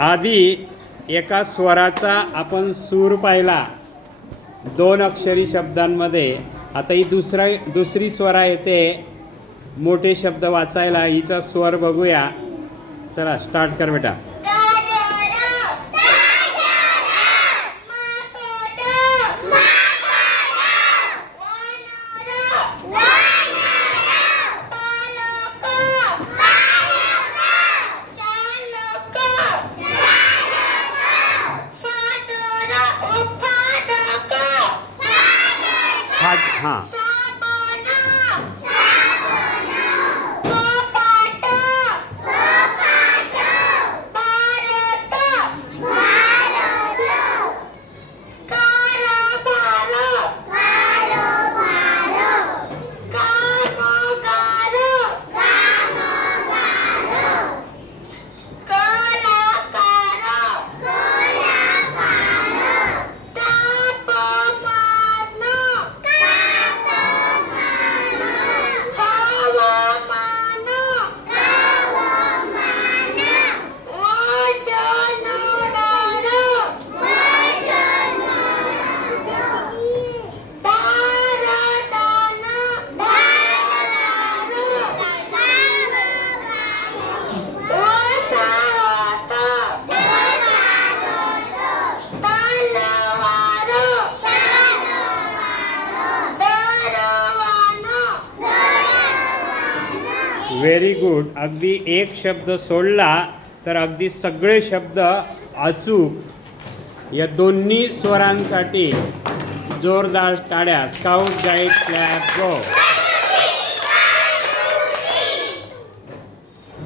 आधी एका स्वराचा आपण सूर पाहिला 2 अक्षरी शब्दांमध्ये. आता ही दुसरी स्वरा येते मोठे शब्द वाचायला. हिचा स्वर बघूया. चला स्टार्ट कर बेटा. हाँ व्हेरी गुड. अगदी एक शब्द सोडला तर अगदी सगळे शब्द अचूक. या दोन्ही स्वरांसाठी जोरदार टाळ्या. स्काउट गाईड क्लॅप गो.